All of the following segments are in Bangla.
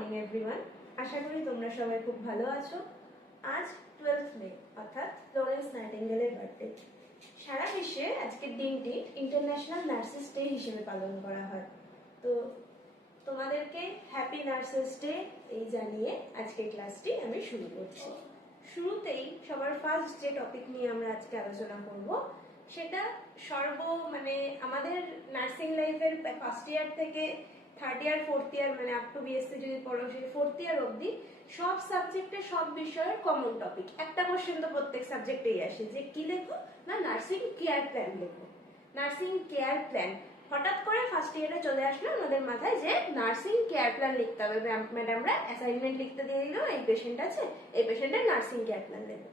Morning everyone. আশা করি তোমরা সবাই খুব ভালো আছো। আজ 12th মে অর্থাৎ ফ্লোরেন্স নাইটিঙ্গেলের বার্থডে। সারা বিশ্বে আজকের দিনটি ইন্টারন্যাশনাল নার্সেস ডে হিসেবে পালন করা হয়। তো তোমাদেরকে হ্যাপি নার্সেস ডে এই জানিয়ে আজকের ক্লাসটি আমি শুরু করছি। শুরুতেই সবার ফার্স্ট যে টপিক নিয়ে আমরা আজকে আলোচনা করব সেটা আমাদের নার্সিং লাইফের ফার্স্ট ইয়ার থেকে থার্ড ইয়ার ফোর্থ ইয়ার মানে আপ টু বিএসসি যদি পড়ো সেই ফোর্থ ইয়ার অবধি সব সাবজেক্টে সব বিষয়ের কমন টপিক একটা কোশ্চেন তো প্রত্যেক সাবজেক্টেই আসে যে কি লেখো না নার্সিং কেয়ার প্ল্যান লেখো। নার্সিং কেয়ার প্ল্যান হঠাৎ করে ফার্স্ট ইয়ারে চলে আসলো আমাদের মাথায় যে নার্সিং কেয়ার প্ল্যান লিখতে হবে। ম্যাডামরা অ্যাসাইনমেন্ট লিখতে দিয়ে দিল, এই পেশেন্ট আছে, এই পেশেন্টের নার্সিং কেয়ার প্ল্যান লেখো।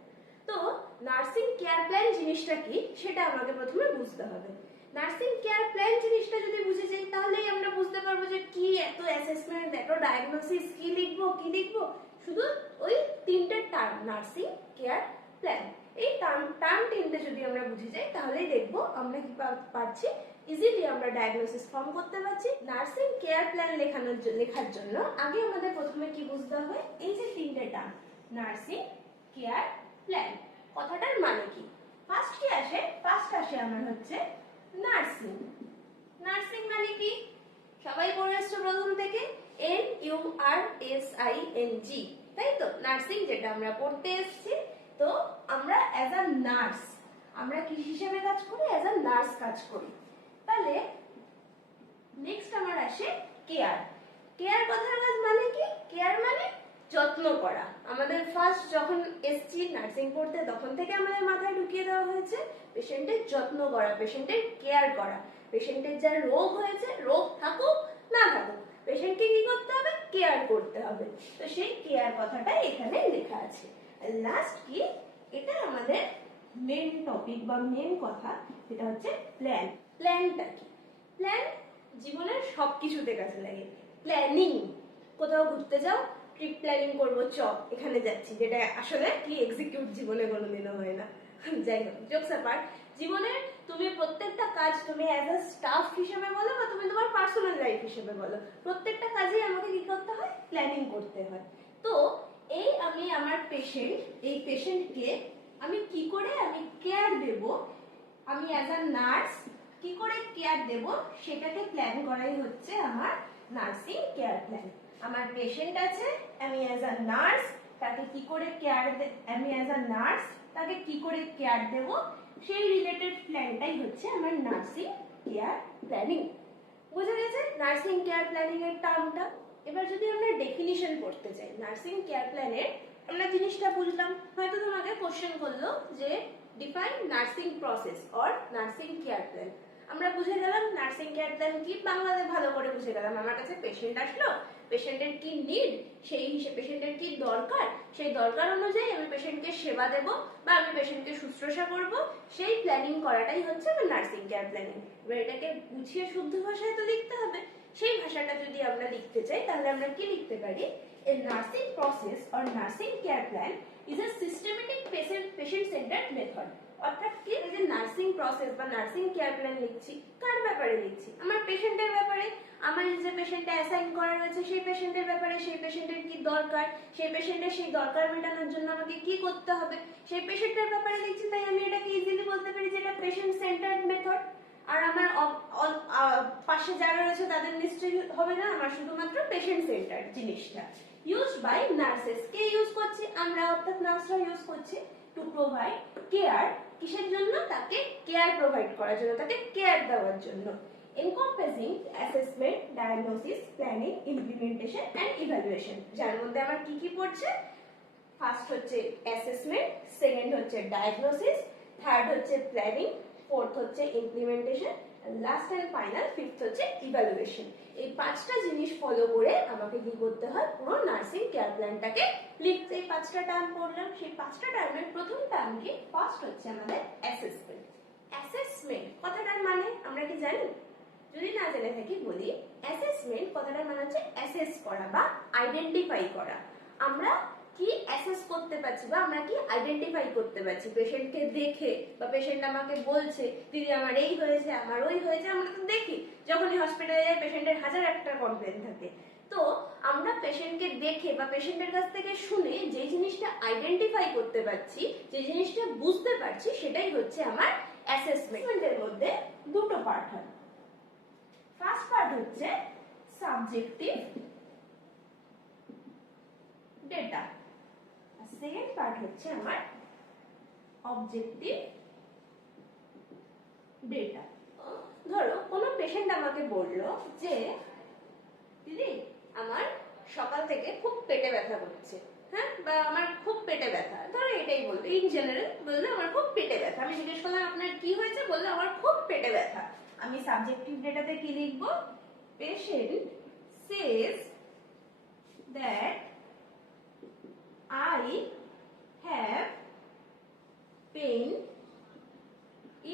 তো নার্সিং কেয়ার প্ল্যান জিনিসটা কি সেটা আমাকে প্রথমে বুঝতে হবে। নার্সিং কেয়ার প্ল্যান জিনিসটা যদি বুঝে যাই তাহলেই আমরা বুঝতে পারবো যে কি এত অ্যাসেসমেন্ট, এত ডায়াগনোসিস, কি লিখবো। শুধু ওই তিনটে টার্ম নার্সিং কেয়ার প্ল্যান, এই টার্ম তিনটে যদি আমরা বুঝে যাই তাহলেই দেখবো আমরা কি পারছি ইজিলি আমরা ডায়াগনোসিস ফর্ম করতে পারছি। নার্সিং কেয়ার প্ল্যান লেখার জন্য আগে আমাদের প্রথমে কি বুঝতে হবে, এই যে তিনটে টার্ম নার্সিং কেয়ার প্ল্যান কথাটার মানে কি। ফার্স্ট আসে আমার হচ্ছে নার্সিং। নার্সিং মানে কি সবাই পড়ে এসছো প্রথম থেকে, NURSING, তাই তো। নার্সিং যেটা আমরা পড়তে এসেছি, তো আমরা অ্যাজ আ নার্স আমরা কি হিসেবে কাজ করি, অ্যাজ আ নার্স কাজ করি। তাহলে নেক্সট আমার আসে কেয়ার। কেয়ার কথার কাজ মানে কি, কেয়ার মানে যত্ন করা। আমাদের ফার্স্ট যখন এসছি নার্সিং পড়তে তখন থেকে আমাদের মাথায় ঢুকিয়ে দেওয়া হয়েছে পেশেন্টের যত্ন করা, পেশেন্টের কেয়ার করা। পেশেন্টের যা রোগ হয়েছে, রোগ থাকুক না থাকুক, পেশেন্টকে কি করতে হবে, কেয়ার করতে হবে। তো সেই কেয়ার কথাটা এখানে লেখা আছে। লাস্ট কি, এটা আমাদের মেন টপিক বা মেন কথা, সেটা হচ্ছে প্ল্যান। প্ল্যানটা কি, প্ল্যান জীবনের সবকিছুতে কাজে লাগে। প্ল্যানিং, কোথাও ঘুরতে যাও, ট্রিপ প্ল্যানিং করবো, এখানে যাচ্ছি, যেটা আসলে কি এক্সিকিউট জীবনে কোনোদিনও হয় না। যাই হোক, জোকস অ্যাপার্ট, জীবনে তুমি প্রত্যেকটা কাজ তুমি অ্যাজ আ স্টাফ হিসেবে বলো বা তুমি তোমার পার্সোনাল লাইফ হিসেবে বলো, প্রত্যেকটা কাজে আমাকে কি করতে হয়, প্ল্যানিং করতে হয়। তো এই আমি আমার এই পেশেন্টকে আমি কি করে আমি কেয়ার দেব, আমি অ্যাজ আ নার্স কি করে কেয়ার দেব সেটাকে প্ল্যান করাই হচ্ছে আমার নার্সিং কেয়ার প্ল্যান। আমার পেশেন্ট আছে, আমি অ্যাজ আ নার্স তাকে কি করে কেয়ার দেব সেই রিলেটেড প্ল্যানটাই হচ্ছে আমার নার্সিং কেয়ার প্ল্যানিং। বুঝা গেছে নার্সিং কেয়ার প্ল্যানিং এর টার্মটা। এবার যদি আমরা ডেফিনিশন পড়তে চাই নার্সিং কেয়ার প্ল্যানের, আমরা জিনিসটা বুঝলাম, হয়তো তোমাকে কোশ্চেন করলো যে define nursing process or nursing care plan. আমরা বুঝে গেলাম নার্সিং কেয়ার প্ল্যান কি, বাংলাতে ভালো করে বুঝে গেলাম। আমার কাছে পেশেন্ট আসলো, পেশেন্টের কি নিড, সেই হিসেবে পেশেন্টের কি দরকার, সেই দরকার অনুযায়ী আমি পেশেন্টকে সেবা দেব বা আমি পেশেন্টকে শুশ্রূষা করব, সেই প্ল্যানিং করাটাই হচ্ছে আমার নার্সিং কেয়ার প্ল্যানিং। এবার এটাকে গুছিয়ে শুদ্ধ ভাষায় তো লিখতে হবে। সেই ভাষাটা যদি আমরা লিখতে চাই তাহলে আমরা কি লিখতে পারি, a nursing process or nursing care plan is a systematic patient centred method. অর্থাৎ কি, এই যে নার্সিং প্রসেস বা নার্সিং কেয়ার প্ল্যান লিখছি, কার ব্যাপারে লিখছি, আমার পেশেন্টের ব্যাপারে। আমার যে পেশেন্টটা অ্যাসাইন করা রয়েছে সেই পেশেন্টের ব্যাপারে, সেই পেশেন্টের কি দরকার, সেই পেশেন্টের সেই দরকার মেটানোর জন্য আমাকে কি করতে হবে সেই পেশেন্টের ব্যাপারে লিখছি। তাই আমি এটাকে ইজিলি বলতে পারি যে এটা পেশেন্ট সেন্টার্ড মেথড। আর আমার পাশে যারা রয়েছে তাদের নিশ্চয়ই হবে না, আমার শুধুমাত্র পেশেন্ট সেন্টার জিনিসটা। ইউজ বাই নার্সেস, কে ইউজ করছি, আমরা অর্থাৎ নার্সরা ইউজ করছি টু প্রোভাইড কেয়ার, কিসের জন্য, তাকে কেয়ার প্রোভাইড করার জন্য, তাকে কেয়ার দেওয়ার জন্য। Encompassing assessment, diagnosis, planning, implementation and evaluation, যার মধ্যে আমার কি কি পড়ছে, ফার্স্ট হচ্ছে অ্যাসেসমেন্ট, সেকেন্ড হচ্ছে ডায়াগনোসিস, থার্ড হচ্ছে প্ল্যানিং, ফোর্থ হচ্ছে implementation, last and final fifth হচ্ছে ইভ্যালুয়েশন। এই পাঁচটা জিনিস ফলো করে আমাকে কি করতে হয়, পুরো নার্সিং কেয়ার প্ল্যানটাকে লিখতে। এই পাঁচটা টার্ম পড়লাম, সেই পাঁচটা টার্মের প্রথম টার্ম কি, ফার্স্ট হচ্ছে আমাদের অ্যাসেসমেন্ট। অ্যাসেসমেন্ট কথাটার মানে আমরা কি জানি, যদি না জেনে থাকি বলি, অ্যাসেসমেন্ট কথাটার মানে হচ্ছে অ্যাসেস করা বা আইডেন্টিফাই করা। আমরা কি অ্যাসেস করতে পারছি বা আমরা কি আইডেন্টিফাই করতে পারছি পেশেন্টকে দেখে, বা পেশেন্ট আমাকে বলছে দিদি আমার এই হয়েছে, আমার ওই হয়েছে। আমরা তো দেখি যখনই হসপিটালে যাই পেশেন্টের হাজার একটা কমপ্লেন থাকে, তো আমরা পেশেন্টকে দেখে বা পেশেন্টের কাছ থেকে শুনে যে জিনিসটা আইডেন্টিফাই করতে পারছি, যে জিনিসটা বুঝতে পারছি, সেটাই হচ্ছে আমার অ্যাসেসমেন্টের মধ্যে দুটো পার্ট হয়। ফার্স্ট পার্ট হচ্ছে সাবজেক্টিভ ডেটা, আর সেকেন্ড পার্ট হচ্ছে আমার অবজেক্টিভ ডেটা। ধরো কোনো পেশেন্ট আমাকে বললো যে দিদি আমার সকাল থেকে খুব পেটে ব্যথা করছে, হ্যাঁ, বা আমার খুব পেটে ব্যথা, ধরো এটাই বললো, ইন জেনারেল বললো আমার খুব পেটে ব্যথা। আমি জিজ্ঞেস করলাম আপনার কি হয়েছে, বললো আমার খুব পেটে ব্যথা। আমি সাবজেক্টিভ ডেটাতে কি লিখবো? Patient says that I have pain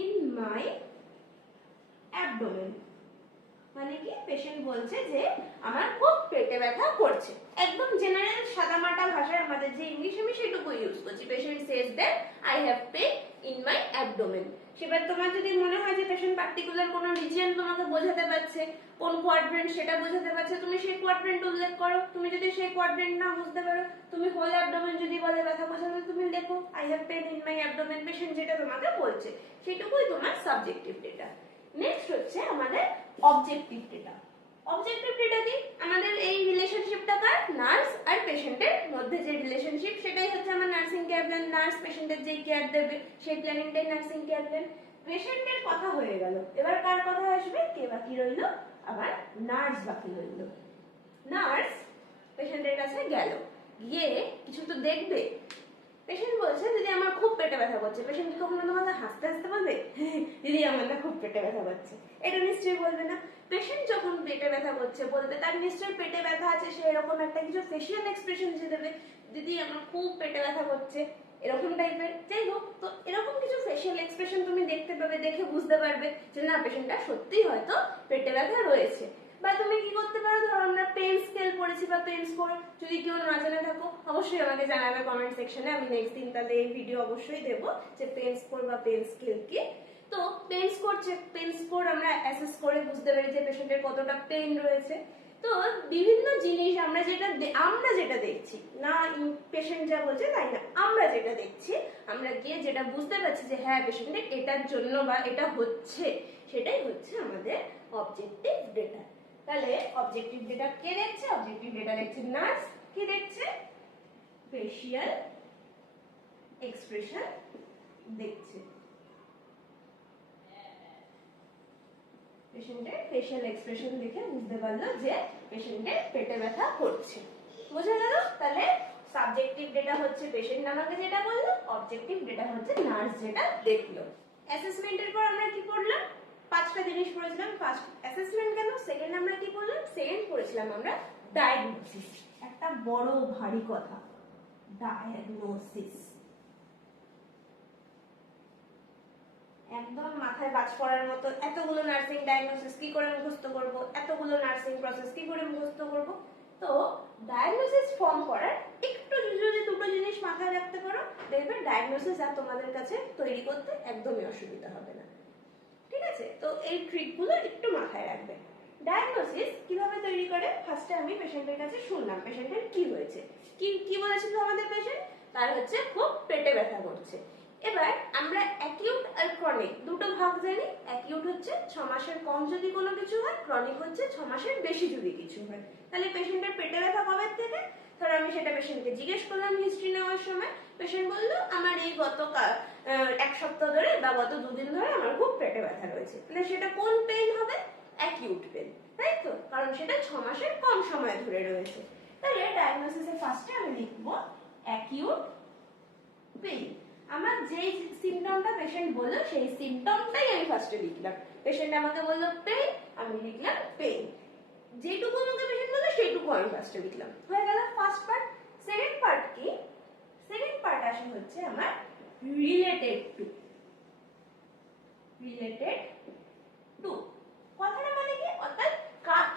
in my abdomen। মানে কি, পেশেন্ট বলছে যে আমার খুব পেটে ব্যথা করছে। একদম জেনারেল সাদামাটা ভাষায় আমাদের যে ইংলিশ, আমি সেটুকু ইউজ করছি। Patient says that I have pain in my abdomen. সেবার তোমার যদি মনে হয় যে পেশেন্ট পার্টিকুলার কোনো রিজিয়ন তোমাকে বোঝাতে পারছে, কোন কোয়াড্রেন্ট সেটা বোঝাতে পারছে, তুমি সেই কোয়াড্রেন্ট উল্লেখ করো। তুমি যদি সেই কোয়াড্রেন্ট না বুঝতে পারো, তুমি হোল অ্যাবডোমেন যদি বলে ব্যথা বোঝাতে, তুমি লেখো I have pain in my abdomen. Patient যেটা তোমাকে বলছে সেটুকুই তোমার সাবজেক্টিভ ডেটা। নেক্সট হচ্ছে আমাদের অবজেক্টিভ ডেটা। অবজেক্টিভ ডেটা কি? আমাদের এই রিলেশনশিপটা কার? নার্স আর পেশেন্টের মধ্যে যে রিলেশনশিপ, সেটাই হচ্ছে আমার নার্সিং কেয়ার প্ল্যান। নার্স পেশেন্টের যে কেয়ার দেবে সেই প্ল্যানিংটাই নার্সিং কেয়ার প্ল্যান। পেশেন্টের কথা হয়ে গেল, এবার কার কথা আসবে? কে বাকি রইলো? আবার নার্স বাকি রইলো। নার্স পেশেন্টের কাছে গেল, গিয়ে কিছু তো দেখবে। পেশেন্ট বলছে দিদি আমার খুব পেটে ব্যথা করছে। পেশেন্ট কখনো তোমাকে হাসতে হাসতে বলবে দিদি আমার না খুব পেটে ব্যথা করছে? এটা নিশ্চয়ই বলবে না। পেশেন্ট যখন পেটে ব্যথা করছে বলবে, তার নিশ্চয়ই পেটে ব্যথা আছে, সে এরকম একটা কিছু ফেশিয়াল এক্সপ্রেশন যে দেবে, দিদি আমার খুব পেটে ব্যথা করছে, এরকম টাইপের। যাই হোক, তো এরকম কিছু ফেশিয়াল এক্সপ্রেশন তুমি দেখতে পাবে, দেখে বুঝতে পারবে যে না, পেশেন্টটা সত্যিই হয়তো পেটে ব্যথা রয়েছে। বা তুমি কি করতে পারো, ধরো আমরা পেন স্কেল পড়েছি বা পেন স্কোর, যদি কেউ না জেনে থাকো অবশ্যই আমাকে জানাবে কমেন্ট সেকশনে। আমি নেক্সট দিন তাহলে এই ভিডিও অবশ্যই দেবো যে পেন স্কোর বা পেন স্কেল কি। তো পেন স্কোর, পেন স্কোর আমরা অ্যাসেস করে বুঝতে পারি যে পেশেন্টের কতটা পেন রয়েছে। তো বিভিন্ন জিনিস আমরা যেটা দেখছি না, পেশেন্ট যা বলছে তাই না, আমরা যেটা দেখছি, আমরা গিয়ে যেটা বুঝতে পারছি যে হ্যাঁ পেশেন্টের এটার জন্য বা এটা হচ্ছে, সেটাই হচ্ছে আমাদের অবজেক্টিভ ডেটা। তাহলে অবজেক্টিভ ডেটা কে দেখছে? অবজেক্টিভ ডেটা দেখছে নার্স। কি দেখছে? ফেশিয়াল এক্সপ্রেশন দেখছে। পেশেন্টের ফেশিয়াল এক্সপ্রেশন দেখে বুঝতে পারলো যে পেশেন্টের পেটে ব্যথা করছে। বোঝা গেল? তাহলে সাবজেক্টিভ ডেটা হচ্ছে পেশেন্ট আমাকে যেটা বললো, অবজেক্টিভ ডেটা হচ্ছে নার্স যেটা দেখলো। অ্যাসেসমেন্টের পর আমরা কি পড়লাম? 5টা জিনিস পড়েছিলাম। ফার্স্ট অ্যাসেসমেন্ট গেল, সেকেন্ড আমরা কি পড়লাম? সেকেন্ড পড়েছিলাম আমরা ডায়াগনোসিস। একটা বড় ভারী কথা, ডায়াগনোসিস। একদম মাথায় বাজ পড়ার মতো, এতগুলো নার্সিং ডায়াগনোসিস কি করে মুখস্থ করব, এতগুলো নার্সিং প্রসেস কি করে মুখস্থ করব। তো ডায়াগনোসিস ফর্ম করার একটু যদি দুটো জিনিস মাথায় রাখতে পারো, দেখবে ডায়াগনোসিস আর তোমাদের কাছে তৈরি করতে একদমই অসুবিধা হবে না। ঠিক আছে? তো এই ট্রিকগুলো একটু মাথায় রাখবে। ডায়াগনোসিস কিভাবে তৈরি করে? ফার্স্টে আমি পেশেন্টের কাছে শুনলাম পেশেন্টের কি হয়েছে। কি বলেছিল আমাদের পেশেন্ট? তার হচ্ছে খুব পেটে ব্যথা করছে। এবার আমরা অ্যাকিউট আর ক্রনিক দুটো ভাগ জানি। অ্যাকিউট হচ্ছে 6 মাসের কম যদি কোনো কিছু হয়, ক্রনিক হচ্ছে 6 মাসের বেশি যদি কিছু হয়। তাহলে পেশেন্টের পেটে ব্যথা কবে থেকে? ধরো আমি সেটা পেশেন্টকে জিজ্ঞেস করলাম হিস্ট্রি নেওয়ার সময়। পেশেন্ট বললো আমার এই গত 1 সপ্তাহ ধরে বা গত 2 দিন ধরে আমার খুব পেটে ব্যথা রয়েছে। তাহলে সেটা কোন পেইন হবে? অ্যাকিউট পেইন, তাই তো? কারণ সেটা 6 মাসের কম সময় ধরে রয়েছে। তাহলে ডায়াগনোসিসে ফার্স্টে আমি লিখবো অ্যাকিউট পেইন। আমার যেই সিমটমটা পেশেন্ট বললো সেই সিমটমটাই আমি ফার্স্টে লিখলাম। পেশেন্ট আমাকে বললো পেইন, আমি লিখলাম পেইন। যেটুকু আমাকে পেশেন্ট বললো সেইটুকু আমি ফার্স্টে লিখলাম। হয়ে গেল ফার্স্ট পার্ট। সেকেন্ড পার্ট কি? সেকেন্ড পার্ট আসে হচ্ছে আমার রিলেটেড টু। রিলেটেড টু কথাটা মানে কি? অর্থাৎ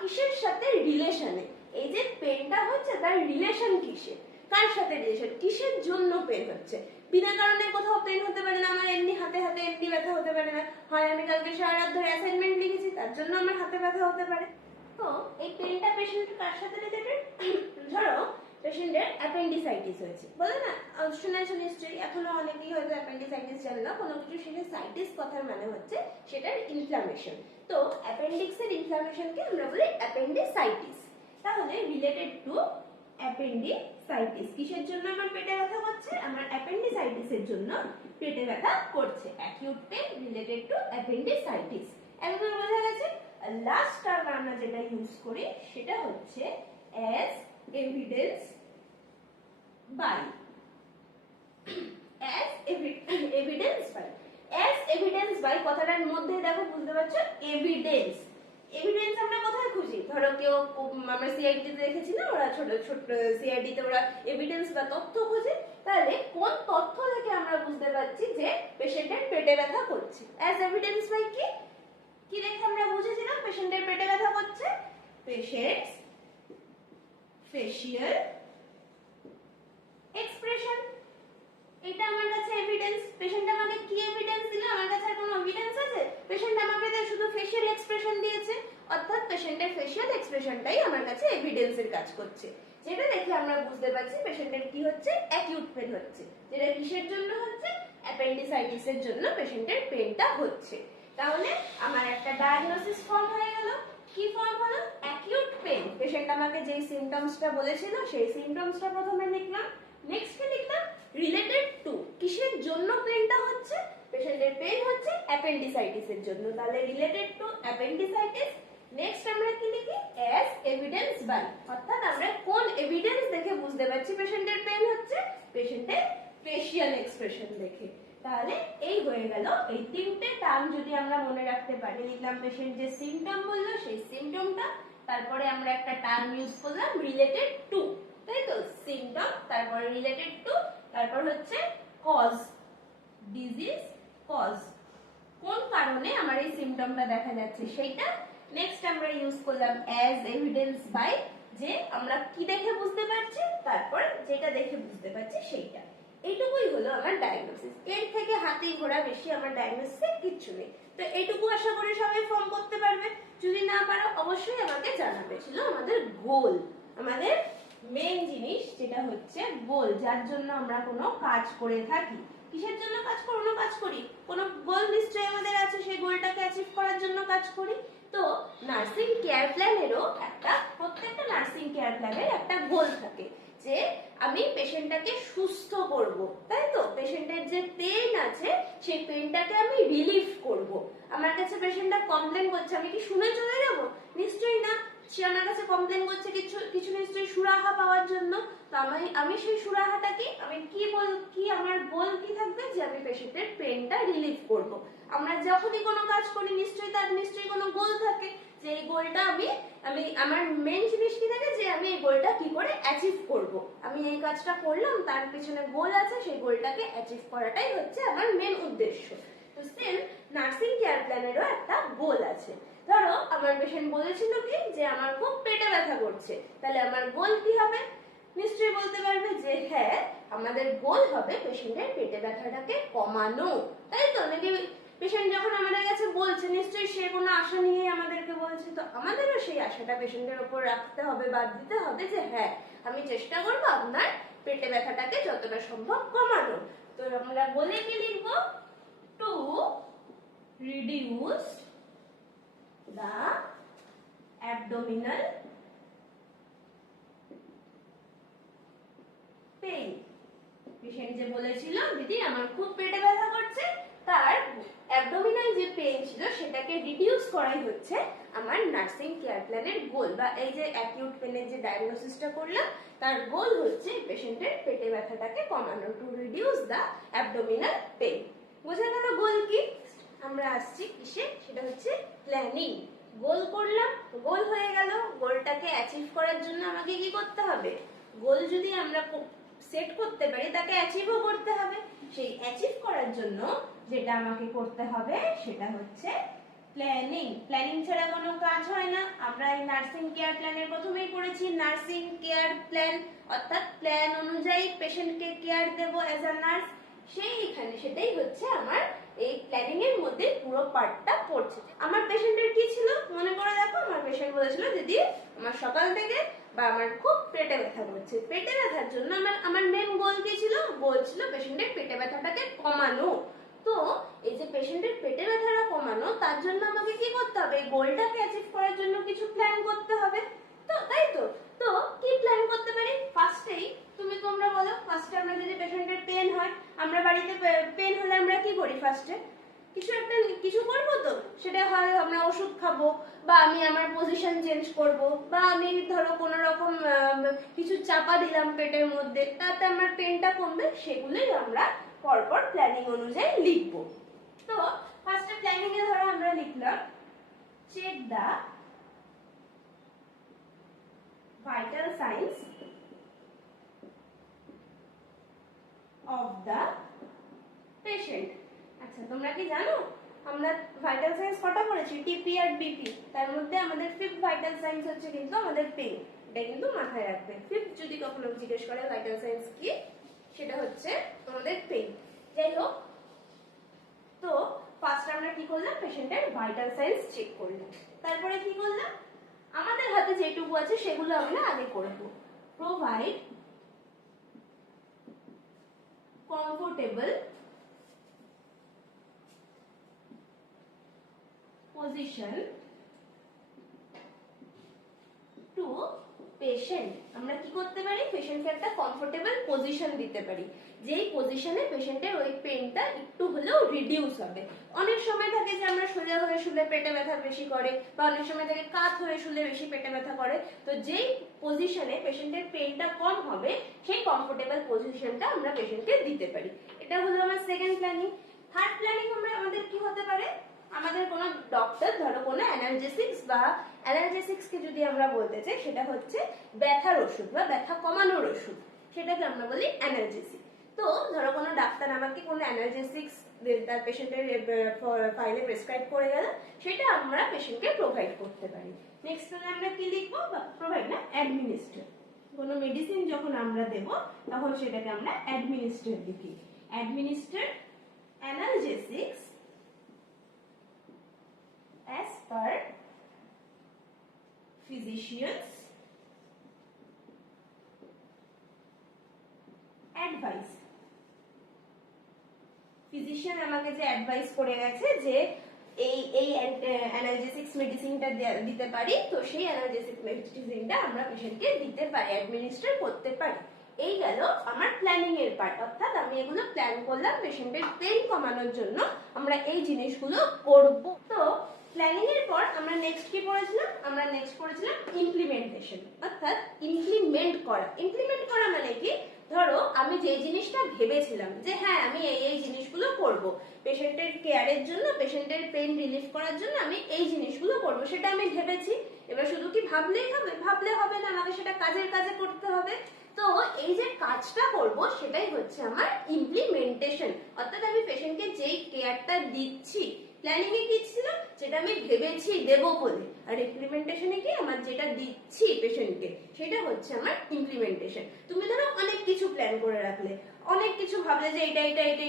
কিসের সাথে রিলেশনে। এই যে পেনটা হচ্ছে তার রিলেশন কিসের, কার সাথে রিলেশন, কিসের জন্য পেন হচ্ছে। বিনা কারণে কোথাও পেন হতে পারে না। আমার এমনি হাতে এমনি ব্যথা হতে পারে না। হয় আমি কালকে সারা রাত ধরে অ্যাসাইনমেন্ট লিখেছি, তার জন্য আমার হাতে ব্যথা হতে পারে। তো এই পেনটা পেশেন্টের কার সাথে রিলেটেড? ধরো পেশেন্টের অ্যাপেন্ডিসাইটিস হয়েছে, বলে না, শুনেছো নিশ্চয়ই, এখনো অনেকেই হয়তো অ্যাপেন্ডিসাইটিস জানে না, কোনো কিছু শুনে সাইটিস কথার মানে হচ্ছে সেটার ইনফ্লামেশন। তো অ্যাপেন্ডিক্সের ইনফ্লামেশনকে আমরা বলি অ্যাপেন্ডিসাইটিস। তাহলে রিলেটেড টু অ্যাপেন্ডিসাইটিস, কিসের জন্য আমার পেটে ব্যথা করছে? আমার অ্যাপেন্ডিসাইটিসের জন্য পেটে ব্যথা করছে। Acute pain related to appendicitis, একদম বোঝা গেছে। লাস্ট টার্ম আমরা যেটা ইউজ করি সেটা হচ্ছে as evidence by. As evidence by, as evidence by কথাটার মধ্যে দেখো, বুঝতে পারছো, এভিডেন্স। এভিডেন্স আমরা কোথায় খুঁজি? ধরো কেউ, আমরা সিআইডি তে দেখেছি না, ওরা ছোট ছোট সিআইডি তে ওরা এভিডেন্স বা তথ্য খোঁজে। তাহলে কোন তথ্য থেকে আমরা বুঝতে পারছি যে পেশেন্টের পেটে ব্যথা করছে? অ্যাজ এভিডেন্স বাই কি কি দেখে আমরা বুঝেছিলাম পেশেন্টের পেটে ব্যথা করছে? পেশেন্টস ফেশিয়াল এক্সপ্রেশন, এটা আমার কাছে এভিডেন্স। পেশেন্ট আমাকে কি এভিডেন্স দিল? আমার কাছে আর কোনো এভিডেন্স আছে? পেশেন্ট আমাকে শুধু ফেশিয়াল এক্সপ্রেশন দিয়েছে, অর্থাৎ পেশেন্টের ফেশিয়াল এক্সপ্রেশনটাই আমার কাছে এভিডেন্সের কাজ করছে, যেটা দেখে আমরা বুঝতে পারছি পেশেন্টের কি হচ্ছে? অ্যাকিউট পেন হচ্ছে। যেটা কিসের জন্য হচ্ছে? অ্যাপেন্ডিসাইটিসের জন্য পেশেন্টের পেনটা হচ্ছে। তাহলে আমার একটা ডায়াগনোসিস ফর্ম হয়ে গেল। কি ফর্ম হলো? Acute pen. পেশেন্ট আমাকে যেই সিম্পটমসটা বলেছিল সেই সিম্পটমসটা প্রথমে লিখলাম, নেক্সট লিখলাম রিলেটেড টু, কিসের জন্য পেনটা হচ্ছে? পেশেন্টের পেন হচ্ছে অ্যাপেন্ডিসাইটিসের জন্য, তাহলে রিলেটেড টু অ্যাপেন্ডিসাইটিস। নেক্সট আমরা কি লিখি? অ্যাজ এভিডেন্স বাই, অর্থাৎ আমরা কোন এভিডেন্স দেখে বুঝতে পারছি পেশেন্টের পেন হচ্ছে? পেশেন্টের ফেশিয়াল এক্সপ্রেশন দেখে। তাহলে এই হয়ে গেল এই তিনটে টার্ম যদি আমরা মনে রাখতে পারি। লিখলাম পেশেন্ট যে সিম্পটম বললো সেই সিম্পটমটা, তারপরে আমরা একটা টার্ম ইউজ করলাম রিলেটেড টু, তাই তো? সিম্পটম, তারপরে রিলেটেড টু, তারপর হচ্ছে কজ, ডিজিজ কজ, কোন কারণে আমার এই সিম্পটমটা দেখা যাচ্ছে সেইটা। নেক্সট আমরা ইউজ করলাম অ্যাজ এভিডেন্স বাই, যে আমরা কি দেখে বুঝতে পারছি, তারপর যেটা দেখে বুঝতে পারছি সেইটা। এইটুকুই হলো আমার ডায়াগনোসিস। এর থেকে হাতি ঘোড়া বেশি আমার ডায়াগনোসিসে কিচ্ছু নেই। তো এইটুকু আশা করি সবাই ফর্ম করতে পারবে। যদি না পারো অবশ্যই আমাকে জানাবে। ছিল আমাদের গোল, আমাদের মেইন জিনিস যেটা হচ্ছে গোল, যার জন্য আমরা কোনো কাজ করে থাকি। কিসের জন্য কাজ করি? কোনো গোল নিশ্চয়ই আমাদের আছে, সেই গোলটাকে অ্যাচিভ করার জন্য কাজ করি। তো নার্সিং কেয়ার প্ল্যানেরও প্রত্যেকটা নার্সিং কেয়ার প্ল্যানের একটা গোল থাকে যে আমি পেশেন্টটাকে সুস্থ করব, তাই তো? পেশেন্টের যে পেইন আছে সেই পেইনটাকে আমি রিলিফ করব। আমার কাছে পেশেন্টটা কমপ্লেন করছে, আমি কি শুনে চলে যাব? নিশ্চয়ই না। সে আমার কাছে কমপ্লেন করছে কিছু নিশ্চয়ই সুরাহা পাওয়ার জন্য। তো আমি সেই সুরাহাটা আমি কি আমার গোল কি থাকবে? যে আমি পেশেন্টের পেইনটা রিলিফ করব। আমরা যখনই কোনো কাজ করি নিশ্চয়ই কোনো গোল থাকে, যে এই গোলটা আমি আমার মেইন জিনিস কি থাকে? যে আমি এই গোলটা কি করে অ্যাচিভ করব। আমি এই কাজটা করলাম, তার পিছনে গোল আছে, সেই গোলটাকে অ্যাচিভ করাটাই হচ্ছে আমার মেইন উদ্দেশ্য। তো সেম নার্সিং কেয়ার প্ল্যানেরও একটা গোল আছে। ধরো আমার পেশেন্ট বলেছিল কি যে আমার খুব পেটে ব্যথা করছে, তাহলে আমার গোল কি হবে? নিশ্চয়ই বলতে পারবে যে হ্যাঁ, আমাদের গোল হবে পেশেন্টের পেটে ব্যথাটাকে কমানো, তাই তো? নাকি পেশেন্ট যখন আমাদের কাছে বলছে নিশ্চয়ই সে কোনো আশা নিয়ে আমাদেরকে বলছে, তো আমাদেরও সেই আশাটা পেশেন্টের উপর রাখতে হবে বা দিতে হবে যে হ্যাঁ, আমি চেষ্টা করবো আপনার পেটে ব্যথাটাকে যতটা সম্ভব কমানো। তো আমরা বলে কি লিখবো? To reduce the abdominal pain। Patient যে বলেছিল দিদি আমার খুব পেটে ব্যথা করছে, তার অ্যাবডোমিনাল যে পেইন ছিল সেটাকে রিডিউস করাই হচ্ছে আমার নার্সিং কেয়ার প্ল্যানের গোল। বা এই যে অ্যাকিউট পেনের যে ডায়াগনোসিসটা করলাম, তার গোল হচ্ছে পেশেন্টের পেটে ব্যথাটাকে কমানো, to reduce the abdominal pain. বোঝা গেল গোল কি? আমরা আসছি কিসে? সেটা হচ্ছে প্ল্যানিং। গোল করলাম, গোল হয়ে গেল। গোলটাকে অ্যাচিভ করার জন্য আমাকে কি করতে হবে? গোল যদি আমরা সেট করতে পারি, তাকে অ্যাচিভও করতে হবে। সেই অ্যাচিভ করার জন্য যেটা আমাকে করতে হবে সেটা হচ্ছে প্ল্যানিং। প্ল্যানিং ছাড়া কোনো কাজ হয় না। আমরা এই নার্সিং কেয়ার প্ল্যানের প্রথমেই পড়েছি নার্সিং কেয়ার প্ল্যান, অর্থাৎ প্ল্যান অনুযায়ী পেশেন্টকে কেয়ার দেব অ্যাজ আ নার্স। সেটাই হচ্ছে আমার এই প্ল্যানিং এর মধ্যে পুরো পার্টটা পড়ছে। আমার পেশেন্টের কি ছিল মনে করে দেখো, আমার পেশেন্ট বলেছিল দিদি আমার সকাল থেকে বা আমার খুব পেটে ব্যথা করছে। পেটে ব্যথার জন্য আমার মেন গোল কি ছিল? গোল ছিল পেশেন্টের পেটে ব্যথাটাকে কমানো। তো এই যে পেশেন্টের পেটে ব্যথাটা কমানো, তার জন্য আমাকে কি করতে হবে? গোলটাকে অ্যাচিভ করার জন্য কিছু প্ল্যান করতে হবে। তো তাই তো তো কি প্ল্যান করতে পারি? ফার্স্টেই তোমরা বলো, ফার্স্টে আমরা যদি পেশেন্টের পেন হয়, আমরা বাড়িতে পেন হলে আমরা কি করি? ফার্স্টে কিছু করবো, তো সেটা হয় আমরা ওষুধ খাবো, বা আমি আমার পজিশন চেঞ্জ করব, বা আমি ধরো কোনো রকম কিছু চাপা দিলাম পেটের মধ্যে, তাতে আমার পেনটা কমবে। সেগুলোই আমরা পরপর প্ল্যানিং অনুযায়ী লিখবো। তো ফার্স্টে প্ল্যানিং এ ধরো আমরা লিখলাম check the vital signs of the patient। আচ্ছা তোমরা কি জানো আমরা ভাইটাল সাইন্স কটা করেছি? টিপি আর বিপি। তার মধ্যে আমাদের ফিফথ ভাইটাল সাইন্স হচ্ছে কিন্তু আমাদের পেন। এটা কিন্তু মাথায় রাখবে। ফিফথ যদি কখনো জিজ্ঞেস করে ভাইটাল সাইন্স কি, সেটা হচ্ছে আমাদের পেন। যাই হোক, তো ফার্স্ট আমরা কি করলাম? পেশেন্টের ভাইটাল সাইন্স চেক করলাম। তারপরে কি করলাম? আমাদের হাতে যেটুকু আছে সেগুলো আমরা আগে করব। Provide comfortable position to patient. আমরা কি করতে পারি? পেশেন্টকে একটা কমফোর্টেবল পজিশন দিতে পারি, যেই পজিশনে পেশেন্টের ওই পেনটা একটু হলেও রিডিউস হবে। অনেক সময় থাকে যে আমরা সোজা হয়ে শুলে পেটে ব্যথা বেশি করে, বা অনেক সময় থাকে কাত হয়ে শুলে বেশি পেটে ব্যথা করে। তো যেই পজিশনে পেশেন্টের পেনটা কম হবে, সেই কমফোর্টেবল পজিশনটা আমরা পেশেন্টকে দিতে পারি। এটা হলো আমার সেকেন্ড প্ল্যানিং। থার্ড প্ল্যানিং আমাদের কি হতে পারে? আমাদের কোনো ডক্টর ধরো কোনো অ্যানালজেসিক্স বা অ্যানালজেসিক্স কে যদি আমরা বলতে চাই, সেটা হচ্ছে ব্যথার ওষুধ বা ব্যথা কমানোর ওষুধ, সেটাকে আমরা বলি অ্যানালজেসিক। তো ধরো কোনো ডাক্তার আমাকে কোনো অ্যানালজেসিক্স তার পেশেন্টের ফাইলে প্রেসক্রাইব করে গেল, সেটা আমরা পেশেন্টকে প্রোভাইড করতে পারি। নেক্সট আমরা কি লিখবো? প্রোভাইড না, অ্যাডমিনিস্টার। কোনো মেডিসিন যখন আমরা দেব তখন সেটাকে আমরা অ্যাডমিনিস্টার লিখি। Administer analgesics as per physician's advice। Physician আমাকে যে অ্যাডভাইস করে গেছে যে এই অ্যানালজেসিক্স মেডিসিনটা দিতে পারি, তো সেই অ্যানালজেসিক মেডিসিনটা আমরা পেশেন্টকে দিতে পারি, অ্যাডমিনিস্টার করতে পারি। এই গেল আমার প্ল্যানিং এর পার্ট। অর্থাৎ আমি এগুলো প্ল্যান করলাম পেশেন্টের পেইন কমানোর জন্য আমরা এই জিনিসগুলো করব। তো প্ল্যানিং এর পর আমরা নেক্সট কি পড়েছিলাম? আমরা নেক্সট পড়েছিলাম ইমপ্লিমেন্টেশন, অর্থাৎ ইমপ্লিমেন্ট করা। ইমপ্লিমেন্ট করা মানে কি? ধরো আমি যে জিনিসটা ভেবেছিলাম যে হ্যাঁ আমি এই জিনিসগুলো করব, পেশেন্টের কেয়ারের জন্য, পেশেন্টের পেইন রিলিফ করার জন্য আমি এই জিনিসগুলো করব, সেটা আমি ভেবেছি। এবার শুধু কি ভাবলেই হবে? ভাবলে হবে না, আমাকে সেটা কাজে করতে হবে। তো এই যে কাজটা করব সেটাই হচ্ছে আমার ইমপ্লিমেন্টেশন। অর্থাৎ আমি পেশেন্টকে যেই কেয়ারটা দিচ্ছি, প্ল্যানিং এ কি ছিল? যেটা আমি ভেবেছি দেব বলে, আর ইমপ্লিমেন্টেশনে কি? আমার যেটা দিচ্ছি পেশেন্টকে, সেটা হচ্ছে আমার ইমপ্লিমেন্টেশন। তুমি ধরো অনেক কিছু প্ল্যান করে রাখলে, অনেক কিছু ভাবলে যে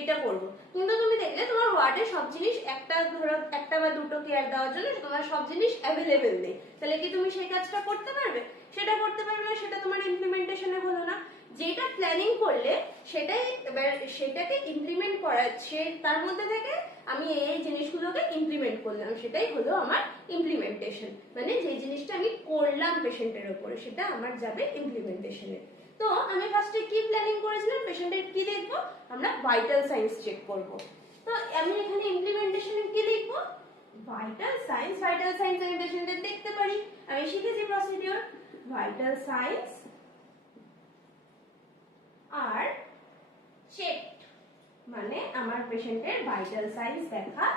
এটা করবো, কিন্তু তুমি দেখলে তোমার ওয়ার্ডে সব জিনিস একটা বা দুটো কেয়ার দেওয়ার জন্য তোমার সব জিনিস অ্যাভেলেবেল নেই, তাহলে কি তুমি সেই কাজটা করতে পারবে? সেটা করতে পারবে না, সেটা তোমার ইমপ্লিমেন্টেশনে হলো না। যেটা প্ল্যানিং করলে সেটাই এবার সেটাকে ইমপ্লিমেন্ট করা, তার মধ্যে থেকে আমি এই জিনিসগুলোকে ইমপ্লিমেন্ট করলাম, সেটাই হলো আমার ইমপ্লিমেন্টেশন। মানে যে জিনিসটা আমি করলাম পেশেন্টের উপরে, সেটা আমার যাবে ইমপ্লিমেন্টেশনে। তো আমি ফার্স্টে কি প্ল্যানিং করেছিলাম? পেশেন্টের কি দেখবো? আমরা ভাইটাল সাইন্স চেক করব। তো আমি এখানে ইমপ্লিমেন্টেশনে কি লিখবো? Vital science. ভাইটাল সাইন্স আমি পেশেন্টের দেখতে পারি, আমি শিখেছি প্রসিডিওর। ভাইটাল সাইন্স আর চেক, মানে আমার পেশেন্টের ভাইটাল সাইন্স দেখা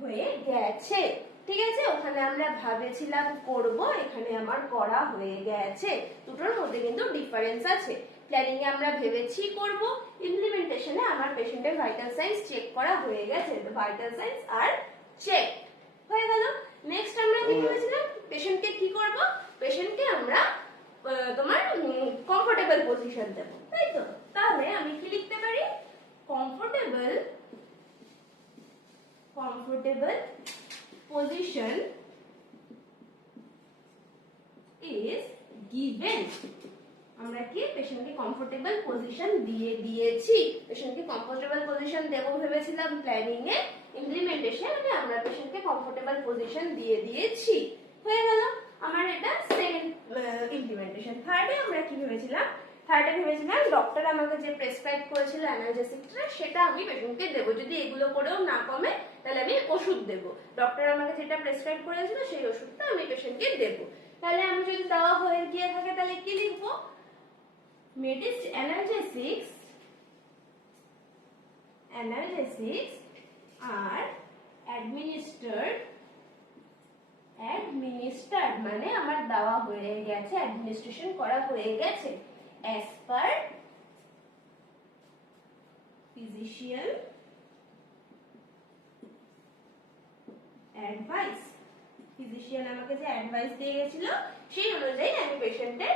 হয়ে গেছে। ঠিক আছে, ওখানে আমরা ভেবেছিলাম করব, এখানে আমার করা হয়ে গেছে। দুটোর মধ্যে কিন্তু ডিফারেন্স আছে। প্ল্যানিং এ আমরা ভেবেছি করব, ইমপ্লিমেন্টেশনে আমার পেশেন্টের ভাইটাল সাইন্স চেক করা হয়ে গেছে। ভাইটাল সাইন্স আর চেক হয়ে গেল। নেক্সট আমরা কি ভেবেছিলাম? পেশেন্টকে কি করব? পেশেন্টকে আমরা তোমার কমফোর্টেবল পজিশন দেব, তাই তো? তাহলে আমি কি লিখতে পারি? Comfortable comfortable position is given. আমরা কি পেশেন্টকে কমফোর্টেবল পজিশন দিয়ে দিয়েছি। পেশেন্টকে কমফোর্টেবল পজিশন দেব ভেবেছিলাম প্ল্যানিং এ, ইমপ্লিমেন্টেশনে আমরা পেশেন্টকে কমফোর্টেবল পজিশন দিয়ে দিয়েছি। হয়ে গেল আমার এটা সেকেন্ড ইমপ্লিমেন্টেশন। থার্ডে আমরা কি ভেবেছিলাম, থার্ডে ভেবেছিলাম ডক্টর আমাকে যে প্রেসক্রাইব করেছিল অ্যানালজেসিকটা সেটা আমি পেশেন্টকে দেব। যদি এগুলো করেও না কমে তাহলে আমি ওষুধ দেব। ডক্টর আমাকে যেটা প্রেসক্রাইব করেছিল সেই ওষুধটা আমি পেশেন্টকে দেব। তাহলে আমি যদি দেওয়া হয়ে গিয়ে থাকে তাহলে কি লিখবো, analgesics are administered মানে আমার দেওয়া হয়ে গেছে, অ্যাডমিনিস্ট্রেশন করা হয়ে গেছে as per physician advice। Physician আমাকে যে অ্যাডভাইস দিয়ে গেছিল সেই অনুযায়ী আমি পেশেন্টের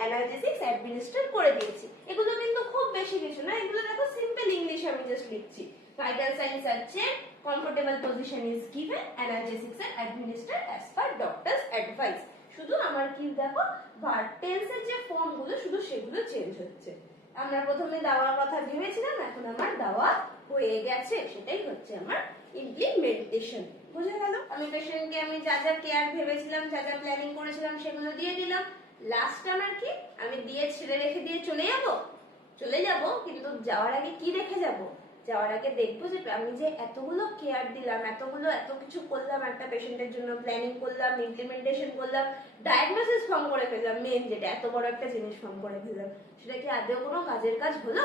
অ্যানালজেসিক্স অ্যাডমিনিস্টার করে দিয়েছি। এগুলো কিন্তু খুব বেশি কিছু না, এগুলো দেখো সিম্পল ইংলিশে আমি জাস্ট লিখছি। ভাইটাল সাইন্স আছে, comfortable position is given, analgesics are administer as per doctor's advice. শুধু আমার কি দেখো ভার্ব টেন্সের যে ফর্মগুলো শুধু সেগুলো চেঞ্জ হচ্ছে। আমরা প্রথমে দেওয়ার কথা ভেবেছিলাম, এখন আমার দেওয়া হয়ে গেছে, সেটাই হচ্ছে আমার ইমপ্লিমেন্টেশন। বুঝে গেল? আমি পেশেন্টকে আমি যা যা কেয়ার ভেবেছিলাম, যা যা প্ল্যানিং করেছিলাম সেগুলো দিয়ে দিলাম। লাস্ট আমার কি, আমি দিয়ে ছেড়ে রেখে দিয়ে চলে যাব, কিন্তু যাওয়ার আগে কি রেখে যাব, যাওয়ার আগে দেখবো যে আমি যে এতগুলো কেয়ার দিলাম, এত কিছু করলাম একটা পেশেন্টের জন্য, প্ল্যানিং করলাম, ইমপ্লিমেন্টেশন করলাম, ডায়াগনোসিস ফর্ম করে ফেললাম, মেন যেটা এত বড় একটা জিনিস ফর্ম করে ফেললাম, সেটা কি আদৌ কোনো কাজের কাজ হলো?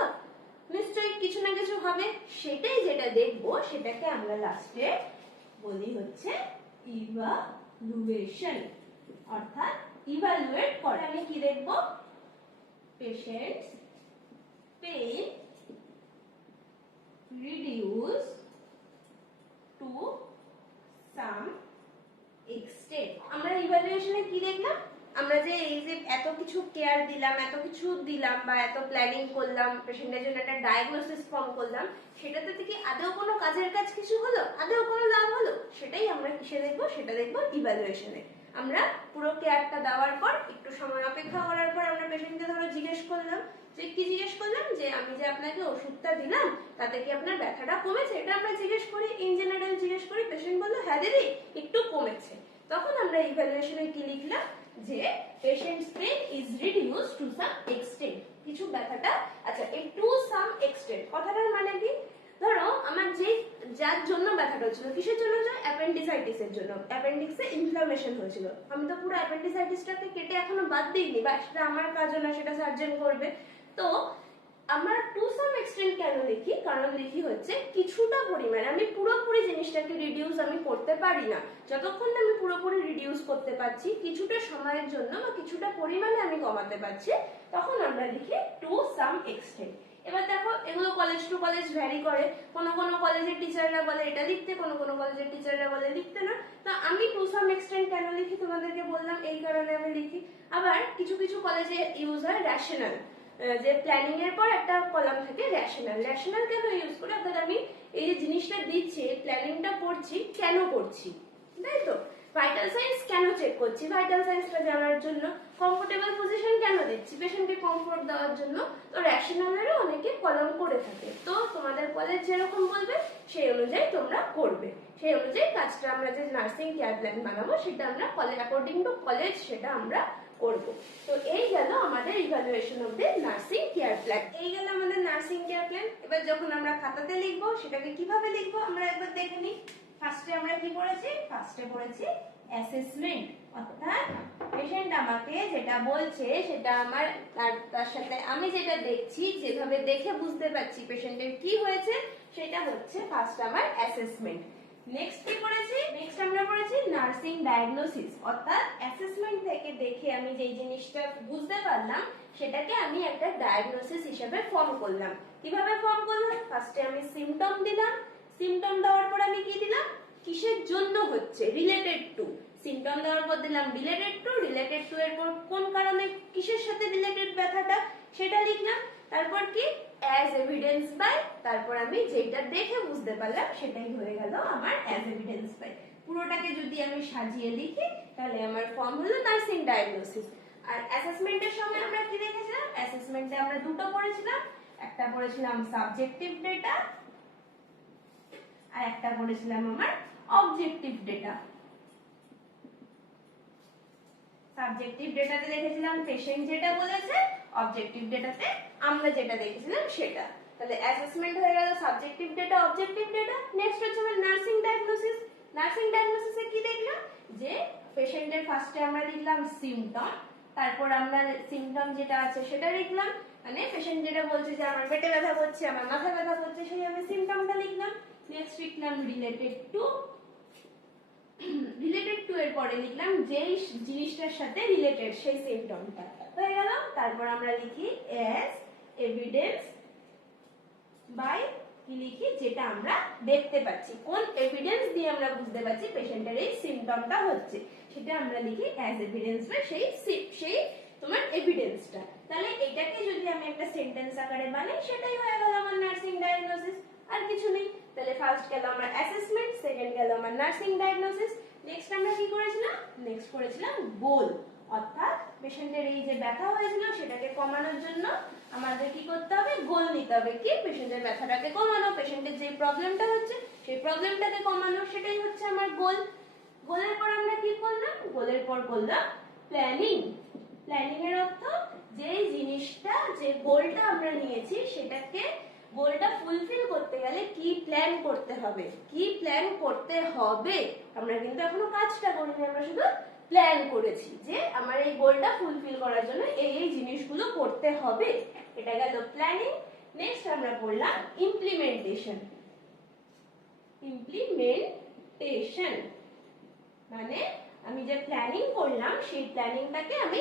নিশ্চয়ই কিছু না কিছু হবে। সেটাই যেটা দেখবো সেটাকে আমরা লাস্টে বলি হচ্ছে ইভালুয়েশন, অর্থাৎ ইভালুয়েট করা। আমি কি দেখবো, patient's pain reduce to some extent। আমরা ইভালুয়েশনে কি দেখলাম, আমরা যে এই যে এত কিছু কেয়ার দিলাম, এত কিছু দিলাম বা এত প্ল্যানিং করলাম, পেশেন্টের জন্য একটা ডায়াগনোসিস ফর্ম করলাম, সেটাতে কি আদৌ কোনো কাজের কাজ কিছু হলো, আদৌ কোনো লাভ হলো, সেটাই আমরা কিসে দেখবো, সেটা দেখবো ইভালুয়েশনে। আমরা পুরো কেয়ারটা দেওয়ার পর একটু সময় অপেক্ষা করার পর আমরা পেশেন্টকে ধরো জিজ্ঞেস করলাম, যে কি জিজ্ঞেস করলাম, যে আমি যে আপনাকে ওষুধটা দিলাম তাতে কি আপনার ব্যথাটা কমেছে, এটা আমরা জিজ্ঞেস করি, ইন জেনারেল জিজ্ঞেস করি। পেশেন্ট বললো হ্যাঁ দিদি একটু কমেছে। তখন আমরা ইভালুয়েশনে কি লিখলাম, যে patient's pain is reduced to some extent, কিছু ব্যথাটা, আচ্ছা এই টু সাম এক্সটেন্ট কথাটার মানে কি, ধরো আমার যে যার জন্য ব্যথাটা হচ্ছিল, কিসের জন্য, অ্যাপেন্ডিসাইটিসের জন্য, অ্যাপেন্ডিক্সে ইনফ্লামেশন হয়েছিল, আমি তো পুরো অ্যাপেন্ডিসাইটিসটাকে কেটে এখনো বাদ দিইনি, বা সেটা আমার কাজও না, সেটা সার্জন করবে। তো আমরা টু সাম এক্সটেন্ট কেন লিখি, কারণ লিখি হচ্ছে কিছুটা পরিমাণে, আমি পুরোপুরি জিনিসটাকে রিডিউস আমি করতে পারি না, যতক্ষণ না আমি পুরোপুরি রিডিউস করতে পারছি, কিছুটা সময়ের জন্য বা কিছুটা পরিমাণে আমি কমাতে পারছি, তখন আমরা লিখি টু সাম এক্সটেন্ট। এবার দেখো এগুলো কলেজ টু কলেজ ভ্যারি করে, কোনো কলেজের টিচাররা বলে এটা লিখতে, কোনো কলেজের টিচাররা বলে লিখতে না। তো আমি টু সাম এক্সটেন্ট কেন লিখি তোমাদেরকে বললাম, এই কারণে আমি লিখি। আবার কিছু কলেজে ইউজ হয় রেশনাল, যে প্ল্যানিং এর পর একটা কলাম থাকে রেশনাল কেন ইউজ করে, অর্থাৎ আমি এই যে জিনিসটা দিচ্ছি, প্ল্যানিংটা করছি, কেন করছি, তাই তো। ভাইটাল সাইন্স কেন চেক করছি, ভাইটাল সাইন্সটা জানার জন্য। কমফোর্টেবল পজিশন কেন দিচ্ছি, পেশেন্টকে কমফোর্ট দেওয়ার জন্য। তো রেশনালেরও অনেকে কলম করে থাকে, তো তোমাদের কলেজ যেরকম বলবে সেই অনুযায়ী তোমরা করবে, সেই অনুযায়ী কাজটা আমরা যে নার্সিং কেয়ার প্ল্যান বানাবো সেটা আমরা কলেজ অ্যাকর্ডিং টু কলেজ সেটা আমরা করব। তো এই গেল আমাদের evaluation of the nursing care plan, এই গেল আমাদের নার্সিং কেয়ার প্ল্যান। এবার যখন আমরা খাতাতে লিখবো সেটাকে কিভাবে লিখবো আমরা একবার দেখে নিই। ফার্স্টে আমরা কি পড়েছি, ফার্স্টে পড়েছি অ্যাসেসমেন্ট, অর্থাৎ পেশেন্ট আমাকে যেটা বলছে সেটা আমার, তার সাথে আমি যেটা দেখছি, যেভাবে দেখে বুঝতে পারছি পেশেন্টের কি হয়েছে, সেটা হচ্ছে ফার্স্ট আমার অ্যাসেসমেন্ট। নেক্সট কি পড়েছি, নেক্সট আমরা পড়েছি নার্সিং ডায়াগনোসিস, অর্থাৎ অ্যাসেসমেন্ট থেকে দেখে আমি যেই জিনিসটা বুঝতে পারলাম সেটাকে আমি একটা ডায়াগনোসিস হিসেবে ফর্ম করলাম। কিভাবে ফর্ম করলাম, ফার্স্টে আমি সিম্পটম দিলাম, সিম্পটম দেওয়ার পর আমি কি দিলাম, কিসের জন্য হচ্ছে, রিলেটেড টু, সিম্পটম দেওয়ার পর দিলাম রিলেটেড টু এর পর কোন কারণে কিসের সাথে রিলেটেড ব্যথাটা সেটা লিখলাম। তারপর কি অ্যাজ এভিডেন্স বাই, তারপর আমি যেটা দেখে বুঝতে পারলাম সেটাই হয়ে গেল আমার অ্যাজ এভিডেন্স বাই। পুরোটাকে যদি আমি সাজিয়ে লিখি তাহলে আমার ফর্ম হলো নার্সিং ডায়াগনোসিস। আর অ্যাসেসমেন্টের সময় আমরা কি দেখেছিলাম? অ্যাসেসমেন্টে আমরা দুটো পড়েছিলাম, একটা পড়েছিলাম সাবজেক্টিভ ডেটা আর একটা পড়েছিলাম আমার অবজেক্টিভ ডেটা। সাবজেক্টিভ ডেটাতে দেখেছিলাম পেশেন্ট যেটা বলেছে, অবজেক্টিভ ডেটাতে আমরা যেটা দেখেছিলাম সেটা। তাহলে অ্যাসেসমেন্ট হয়ে গেল subjective data, objective data. Next হচ্ছে আমার নার্সিং ডায়াগনোসিস। নার্সিং ডায়াগনোসিসে কি দেখলাম? যে পেশেন্টের ফার্স্টে আমরা লিখলাম সিম্পটম, তারপর আমরা সিম্পটম যেটা আছে সেটা লিখলাম, মানে পেশেন্ট যেটা বলছে যে আমার পেটে ব্যথা করছে, আমার মাথা ব্যথা করছে, সেই আমি সিম্পটমটা লিখলাম। নেক্সট লিখলাম রিলেটেড টু, রিলেটেড টু এর পরে লিখলাম যেই জিনিসটার সাথে রিলেটেড সেই সিম্পটমটা হয়ে গেল। তারপর আমরা লিখি অ্যাজ এভিডেন্স বাই, কি লিখি? যেটা আমরা দেখতে পাচ্ছি, কোন এভিডেন্স দিয়ে আমরা বুঝতে পারছি পেশেন্টের এই সিম্পটমটা হচ্ছে, সেটা আমরা লিখি অ্যাজ এভিডেন্স বাই সেই তোমার এভিডেন্সটা। তাহলে এটাকে যদি আমি একটা সেন্টেন্স আকারে বানাই সেটাই হয়ে গেল আমার নার্সিং ডায়াগনোসিস, আর কিছু নেই। তাহলে ফার্স্ট গেল আমার অ্যাসেসমেন্ট, সেকেন্ড গেল আমার নার্সিং ডায়াগনোসিস। নেক্সট আমরা কি করেছিলাম? নেক্সট করেছিলাম গোল, অর্থাৎ পেশেন্টের এই যে ব্যথা হয়েছিল সেটাকে কমানোর জন্য আমাদের কি করতে হবে? গোল নিতে হবে। কি? পেশেন্টের ব্যথাটাকে কমানো, পেশেন্টের যে প্রবলেমটা হচ্ছে সেই প্রবলেমটাকে কমানো, সেটাই হচ্ছে আমার গোল। গোলের পর আমরা কি করলাম? গোলের পর করলাম প্ল্যানিং। প্ল্যানিং এর অর্থ যেই জিনিসটা, যে গোলটা আমরা নিয়েছি সেটাকে, গোলটা ফুলফিল করতে গেলে কি প্ল্যান করতে হবে, কি প্ল্যান করতে হবে। আমরা কিন্তু এখনো কাজটা করিনি, আমরা শুধু প্ল্যান করেছি যে আমার এই গোলটা ফুলফিল করার জন্য এই এই জিনিসগুলো করতে হবে, এটা গেল প্ল্যানিং। নেক্সট আমরা করলাম ইমপ্লিমেন্টেশন। ইমপ্লিমেন্টেশন মানে আমি যে প্ল্যানিং করলাম সেই প্ল্যানিংটাকে আমি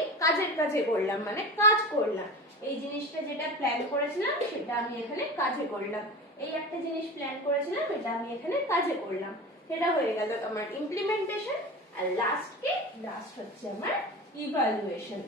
কাজে করলাম, মানে কাজ করলাম। এই জিনিসটা যেটা প্ল্যান করেছিলাম সেটা আমি এখানে কাজে করলাম, এই একটা জিনিস প্ল্যান করেছিলাম এটা আমি এখানে কাজে করলাম, সেটা হয়ে গেল আমার ইমপ্লিমেন্টেশন। আর লাস্ট হচ্ছে আমার ইভালুয়েশন,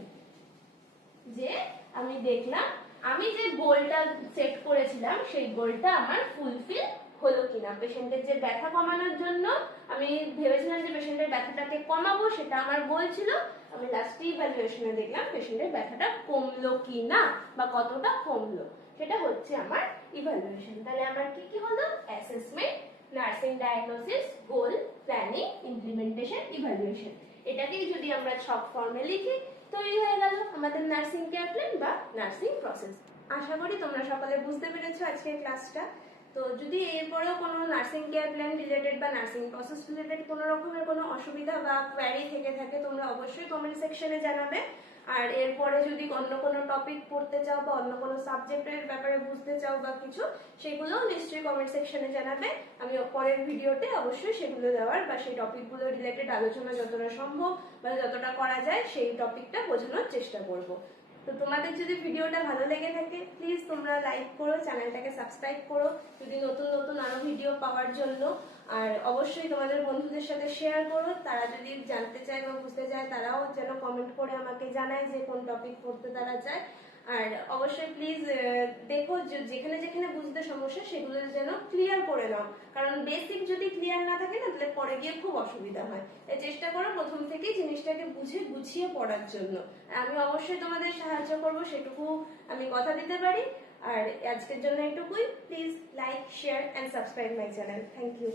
যে আমি দেখলাম আমি যে গোলটা সেট করেছিলাম সেই গোলটা আমার ফুলফিল হলো কিনা। পেশেন্টের যে ব্যথা কমানোর জন্য আমি ভেবেছিলাম যে পেশেন্টের ব্যথাটাকে কমাবো, সেটা আমার গোল ছিল। আমি লাস্টে ইভ্যালুয়েশনে দেখলাম পেশেন্টের ব্যথাটা কমলো কিনা বা কতটা কমলো, সেটা হচ্ছে আমার ইভ্যালুয়েশন। তাহলে আমার কি কি হলো? অ্যাসেসমেন্ট, নার্সিং ডায়াগনোসিস, গোল, প্ল্যানিং, ইমপ্লিমেন্টেশন, ইভ্যালুয়েশন। এটাকেই যদি আমরা শর্ট ফর্মে লিখি তৈরি হয়ে গেল আমাদের নার্সিং কেয়ার প্ল্যান বা নার্সিং প্রসেস। আশা করি তোমরা সকলে বুঝতে পেরেছো আজকের ক্লাসটা। তো যদি এরপরেও কোনো নার্সিং কেয়ার প্ল্যান রিলেটেড বা নার্সিং প্রসেস রিলেটেড কোনো রকমের কোনো অসুবিধা বা কোয়ারি থেকে থাকে তোমরা অবশ্যই কমেন্ট সেকশনে জানাবে। আর এরপরে যদি অন্য কোনো টপিক পড়তে চাও বা অন্য কোনো সাবজেক্টের ব্যাপারে বুঝতে চাও বা কিছু, সেগুলোও নিশ্চয়ই কমেন্ট সেকশনে জানাবে। আমি পরের ভিডিওতে অবশ্যই সেগুলো দেওয়ার বা সেই টপিকগুলো রিলেটেড আলোচনা যতটা সম্ভব বা যতটা করা যায় সেই টপিকটা বোঝানোর চেষ্টা করব। তো তোমাদের যদি ভিডিওটা ভালো লেগে থাকে প্লিজ তোমরা লাইক করো, চ্যানেলটাকে সাবস্ক্রাইব করো যদি নতুন নতুন আরো ভিডিও পাওয়ার জন্য। আর অবশ্যই তোমাদের বন্ধুদের সাথে শেয়ার করো, তারা যদি জানতে চায় বা বুঝতে চায় তারাও যেন কমেন্ট করে আমাকে জানায় যে কোন টপিক পড়তে তারা চায়। আর অবশ্যই প্লিজ দেখো যেখানে যেখানে বুঝতে সমস্যা সেগুলো যেন ক্লিয়ার করে নাও, কারণ বেসিক যদি ক্লিয়ার না থাকে না তাহলে পরে গিয়ে খুব অসুবিধা হয়। তাই চেষ্টা করো প্রথম থেকেই জিনিসটাকে বুঝে গুছিয়ে পড়ার জন্য। আমি অবশ্যই তোমাদের সাহায্য করব, সেটুকু আমি কথা দিতে পারি। আর আজকের জন্য এটুকুই। Please like, share and subscribe my channel. Thank you.